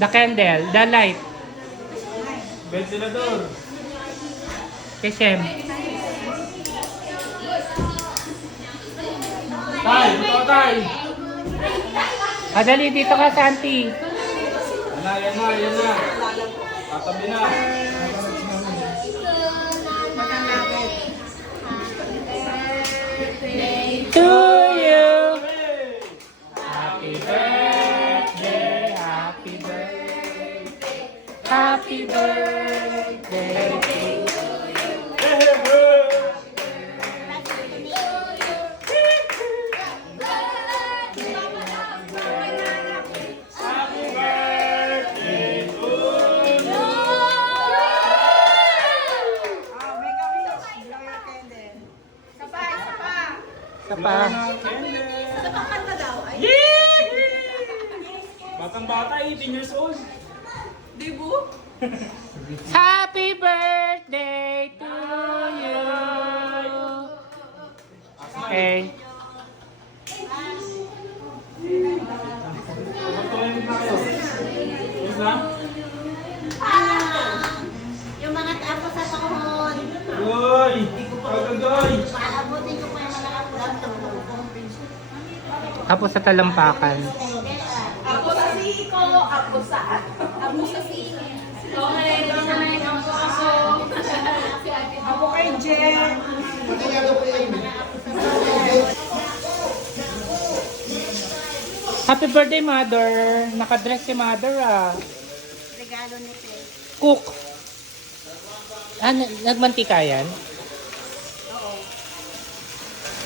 The candle, the light. Ventilador. Kay Shem. Tay, ito tay. Dali, dito ka sa auntie. Yan na. Tatabi na. To you. Happy birthday, happy birthday. Happy birthday to you. Isa pa. Batang-bata, 18 years old. Happy birthday to you. Okay. Yes na? Yung mga tapo sa tahon. Uy! Kagagoy! Paabutin ko pa yung mga kapulang Tapos sa talampakan. Ako sa siko, ako sa siko. Okay, ako kay Jen. Happy birthday, mother. Nakadress si mother, ah. regalo ni Pe. Cook. Nagmantika yan? Oo.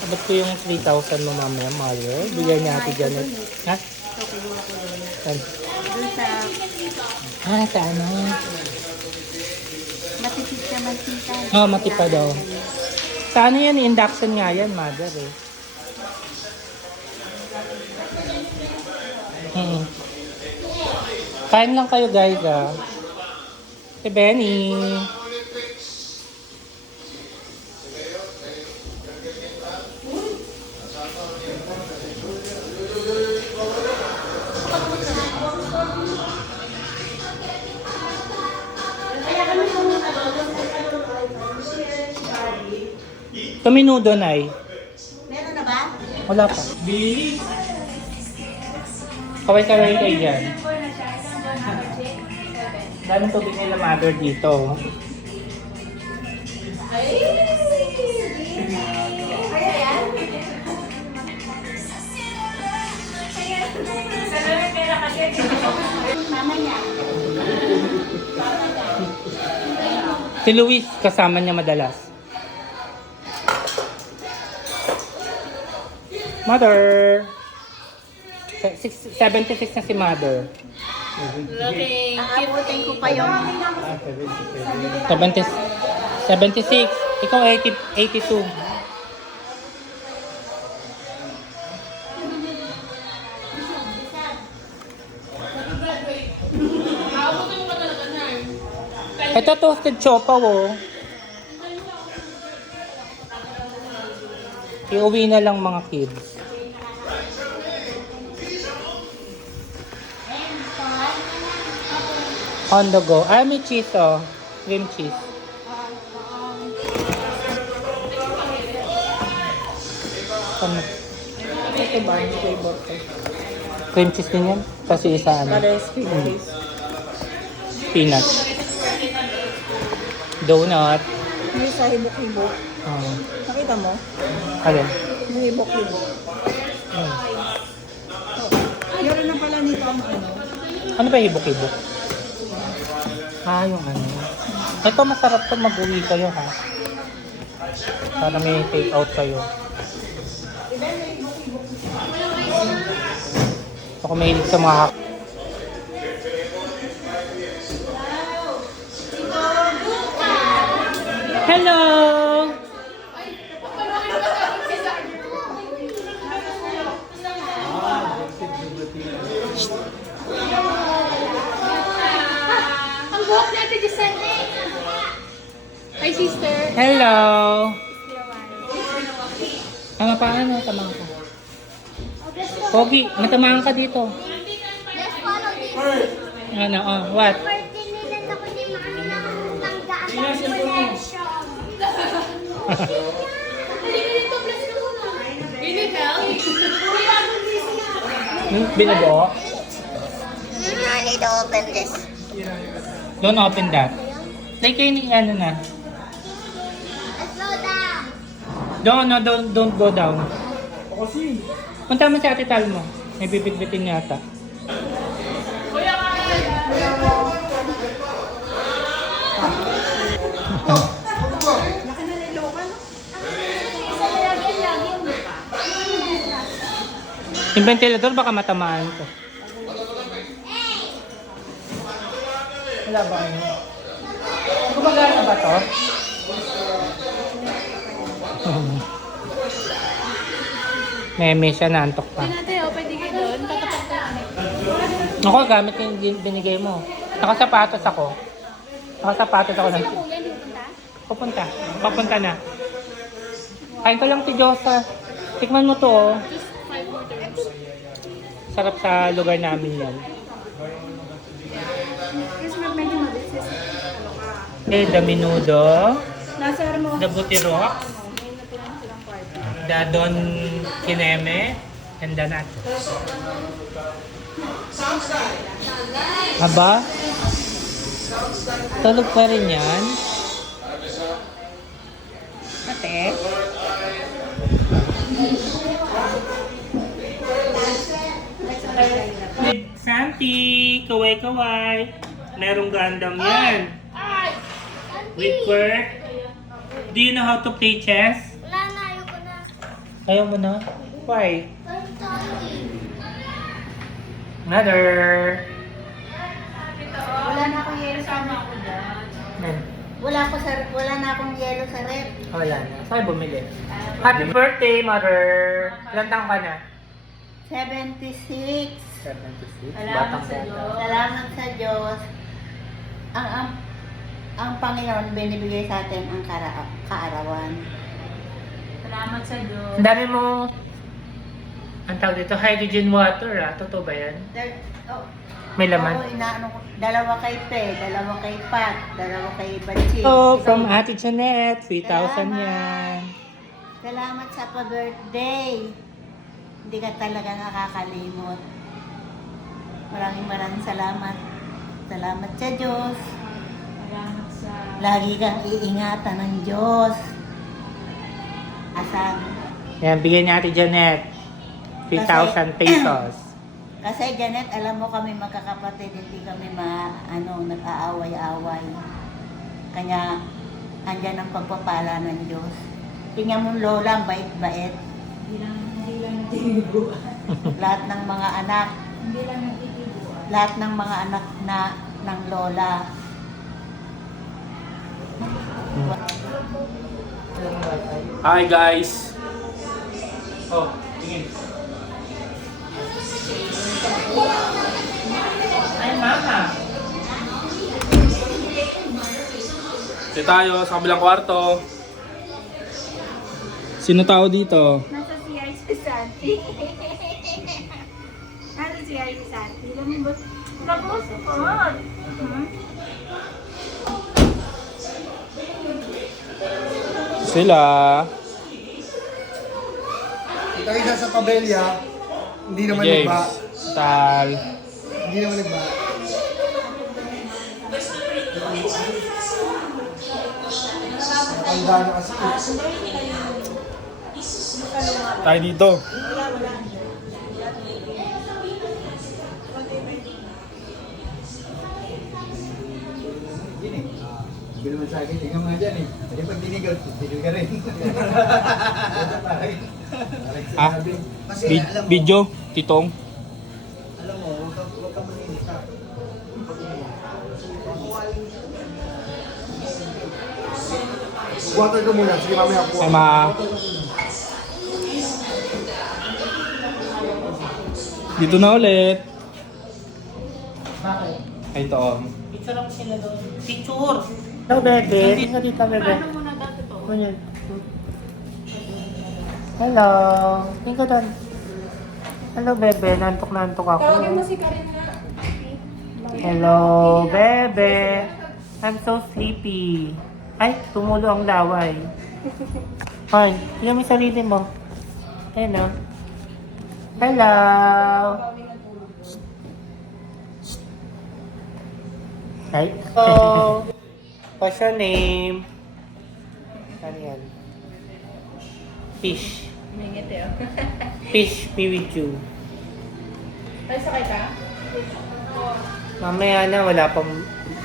Abot ko yung 3,000 mo mamaya, mother. Bigyan niya ate Janet. Ha? Ito, kinuha ko doon. Saan? Doon sa Sa ano? matipid ka mantika. Oh, matipa daw. Sa ano yan? Induction nga yan, mother, eh. Kain lang kayo, guys, ah. Si Benny. Tuminudo na eh. Meron na ba? Wala pa. Kaway-kaway kayo dyan. Dami tubig nila mother dito. Mama niya. Si Luis, kasama niya madalas. Mother! 76 na si mother. Aabutin ko pa yung 76. Ikaw 82. Ito toasted chopaw, oh. Iuwi na lang mga kids. On the go. Ah, may cheese, oh. Cream cheese. Ano? Ito ba yung flavor ko? Cream cheese din yan? Kasi isa ano? Pares cheese. Peanut. Donut. May sa hibok-hibok. Nakita mo? Alin? May hibok-hibok. Meron na pala nito ang ano. Ano ba hibok-hibok? Ah, yung ano. Ito masarap to, mag-uwi kayo, ha? Para may take out kayo. Ako mahilig sa mga Hello! Ang buhok ni Ate Giselle. Hi, sister. Hello! Tama paano? Tama ka. Pogi, matamaan ka dito. Let's follow this. Ano, what? Birthday nila na ko ni Mami ng tanggaan Sino ng yung cellphone mo? collection. Halika dito, bless ka muna. Ganyan ka? Binugo? I need to open this. Don't open that. Like kayo ni ano na. Slow down. Don't go down. O kasi. Punta mo sa ate Tal mo. May bibit-bitin yata. Yung ventilator baka matamaan ko. Wala ba kayo? Gumagana ba to? Meme siya, naantok pa. Natin, pwede ka doon. Tatapat ka. Ako, gamit yung binigay mo. Nakasapatos ako. Nakasapatos ako ng... Kung yan, pupunta? Papunta na. Kain ko lang si Diyosa. Tikman mo to, oh. Just 5 more turns. Sarap sa lugar namin yan. Kasi medyo mabilis. The menudo, Nasa mo. the butirok, May natira na silang kwarto. the don kineme, and the nachos. Aba? Tulog pa rin yan? Ate? With Santi, kaway-kaway. Merong gandang yan. With Kurt. Do you know how to play chess? Wala na, ayoko na. Ayaw mo na? Why? I'm sorry. Mother. Wala na akong yelo sa Nan. Wala na akong yelo sa rep. Wala na. Saan bumili? Happy birthday, Mother! Ilan taong ka na? 76. 76. Salamat sa Diyos. Salamat sa Diyos. Ang Panginoon binibigay sa atin ang kaarawan. Salamat sa Diyos. Ang dami mo, ang tawag dito, hydrogen water ah. Totoo ba yan? May laman? Oo, inaano ko. Dalawa kay Pe, dalawa kay Pat, dalawa kay Bachi. Oh, from Ate Janet. 3,000 Salamat. yan. Salamat sa pa-birthday. Hindi ka talaga nakakalimot. Maraming salamat. Salamat sa Diyos. Salamat sa... Lagi kang iingatan ng Diyos. Asan? Yan, bigyan ni Ate Janet. 3,000 pesos. Kasi Janet, alam mo kami magkakapatid, hindi kami nag-aaway-away. Kanya, andyan ang pagpapala ng Diyos. Tingnan mo lola, ang bait-bait. Hindi lang nagtitibuan. Lahat ng mga anak, Hindi lang nagtitibuan. lahat ng mga anak na ng lola. Hi guys. Oh, tingin. Ay, mama. Ito tayo sa kabilang kwarto. Sino tao dito? Nasa CR si Santi. Nasa CR si Santi. Alam mo ba? Tapos, Sila. Kita kita sa pabelya, hindi naman James. nagba. Tal. Hindi naman nagba. Ang dami kasi. Tayo dito. Hindi naman sa akin, tingnan mo nga dyan eh. Hindi pag tinigal, titigil ka rin. Ah, Kasi alam mo, video, titong. alam mo, huwag ka maninis ha. Water ka muna, sige mamaya po. Sama. Dito na ulit. Bakit? Ay, ito oh. Picture ako sila doon. Picture! Hello, bebe. Tingnan dito, bebe. paano muna dati to? Ganyan. Hello. Tingnan ka doon. Hello, bebe. Nantok ako. Tawagin mo si Karin na. Hello, bebe. I'm so sleepy. Ay, tumulo ang laway. Hoy, tingnan mo yung sarili mo. Ayan o. Hello. Hi. Hello. What's your name? Ano yan? Fish. Mingiti oh. Fish, be with you. Ay, sakay ka? Mamaya na, wala pang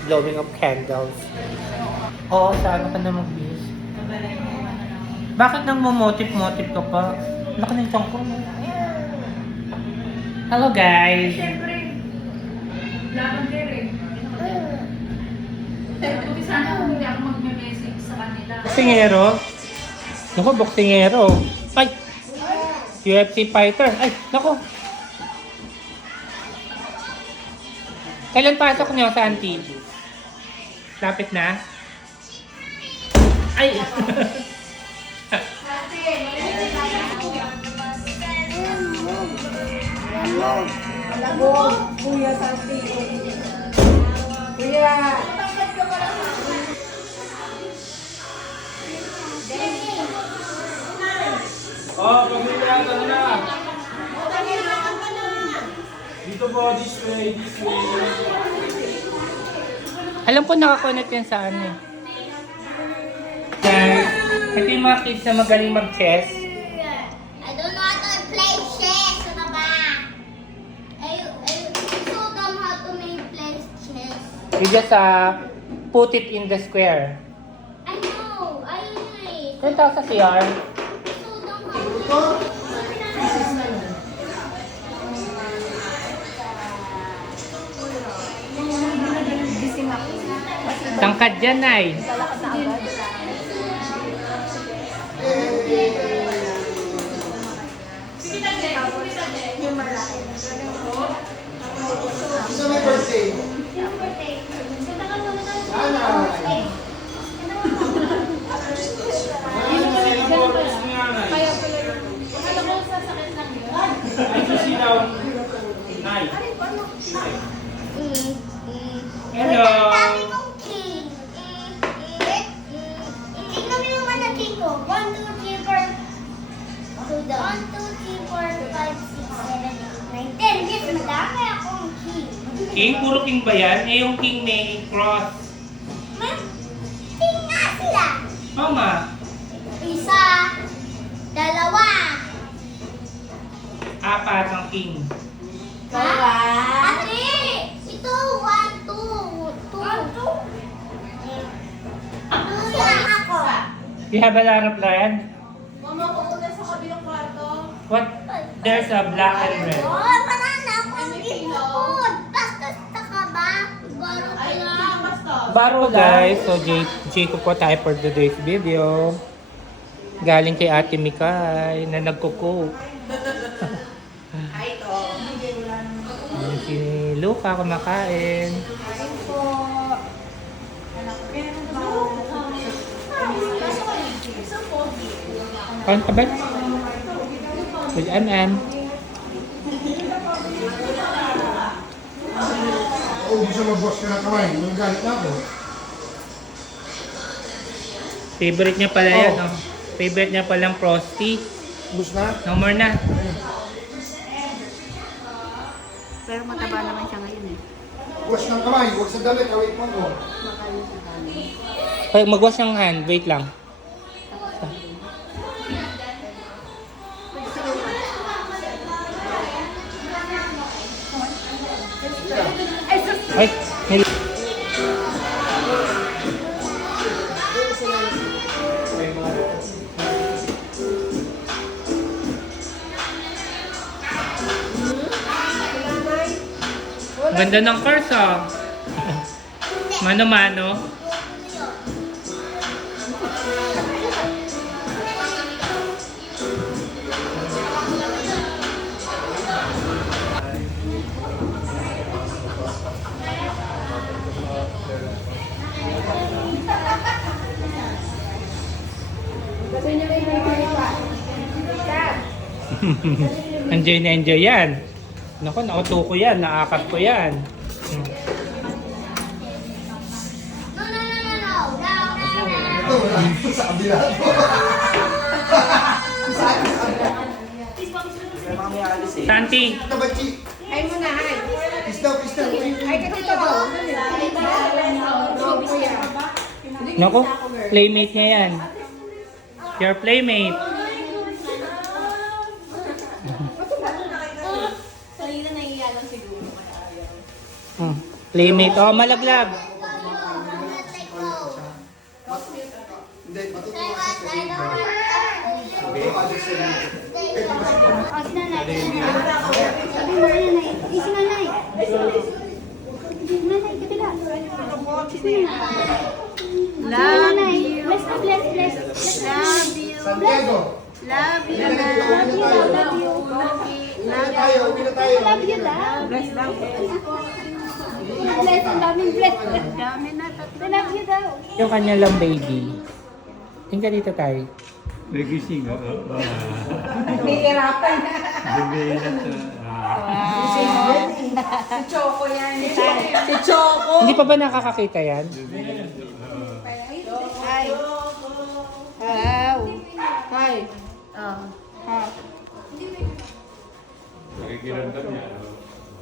blowing of candles. Oo, saan ka na mag-fish? Bakit nang momotive-motive ka pa? Laki ng tiyan ko. Hello guys! Laban kayo eh. Buti sana kung hindi ako magme-message sa kanila. Boksingero? Naku, boksingero. Ay! UFC fighter. Ay, naku. Kailan pasok niyo sa TV? Lapit na? Ay! Kuya Santi. Kuya. Oh, pagbibilangan na. Dito po, this way, this way. Alam ko nakakonect yan sa ano eh. Guys, ito yung mga kids na magaling mag-chess. I don't know how to play chess. Ano ba? I show them how to play chess. You just put it in the square. I know. I know it. Kung tawag sa CR, Show them how to. tangkad dyan ay. Isa may birthday. Ay, susilaw. Nay. Hello. Dami kong king. Tingnan mo yung mga king ko. 1, 2, 3, 4. 1, 2, 3, 4, 5, 6, 7, 8, 9, 10. Yes, madami akong king. King? Puro king ba yan? Eh, yung king may cross. Ma'am, king nga sila. Oo nga. Isa, dalawa. Apat ang king. Ha? Ate, ito, 1, 2, 2. Ako. Do you have a lot of land? Mama, pupunta sa kabilang kwarto. What? There's a black and red. Oh, banana akong ipupod. Basta ka ba? Baro ka lang. Basta. Baro guys, so Jacob po tayo for today's video. Galing kay Ate Mikay na nagko-cook. Ay, ito. Ayan si Luca kumakain. Kain ka ba? With MM. Oh, gusto mag-wash ka ng kamay. Magalit na ako. Favorite niya pala yan, no? Favorite niya palang Frosty. Bus na? No more na. Pero mataba naman siya ngayon eh. Wash ng kamay. Huwag sa damit. Awit mo ko. Ay, mag-wash ng hand. Wait lang. Ay, ganda ng cars ah. Mano-mano. Enjoy na enjoy yan. Naku, nauto ko yan, naakat ko yan. Sa kabila. Santi! Tabachi. Ay mo na, ay. Pista. Ay, katito ko. Naku, playmate niya yan. Your playmate. Kanina nahiya lang siguro. Playmate. Oh, malaglag. Hindi, Say matutuwa what? sa I don't want Oh, si nanay. Sabi mo nanay. Si nanay. Nanay, kabila. Love you. Bless. Love you. Santiago. Love you. Love you. Uwi na tayo. Love you, love. Bless lang. Bless, ang daming bless. Dami na. I love you daw. Yung kanya lang baby. Tingka dito tayo. Nahihirapan na. Si Choco yan. Si Choco. Hindi pa ba nakakakita yan? Hi. Wow. Hi. Oh.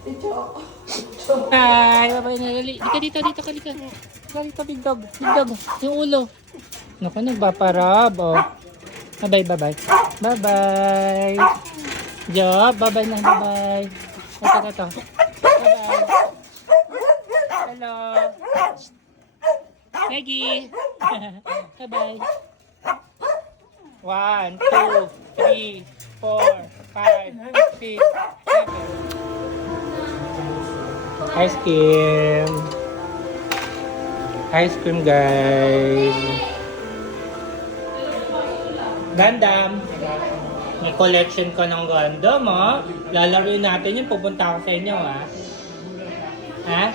Si Choco. Hi! Babay na lali. Dito, kalika. Dito, big dog. Yung ulo. Naku, nagpaparab. Oh. Bye-bye. Bye-bye. Job, bye-bye na. Bye-bye. Ito. Bye-bye. Hello. Maggie. Bye-bye. 1, 2, 3, 4, 5, 6, 7. Ice cream guys. Gundam. May collection ko ng Gundam ha. Lalaroin natin yun. Pupunta ako sa inyo ha. Ha?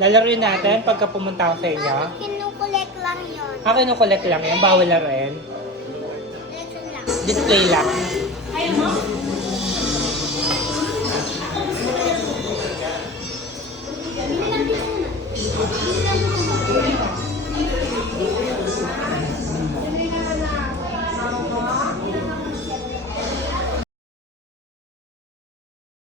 Lalaroin natin pagka pumunta ako sa inyo. Kinukulek lang yun. Kinukolect lang yan. Bawal laruin. Lesson lang. Display lang. Ayaw mo?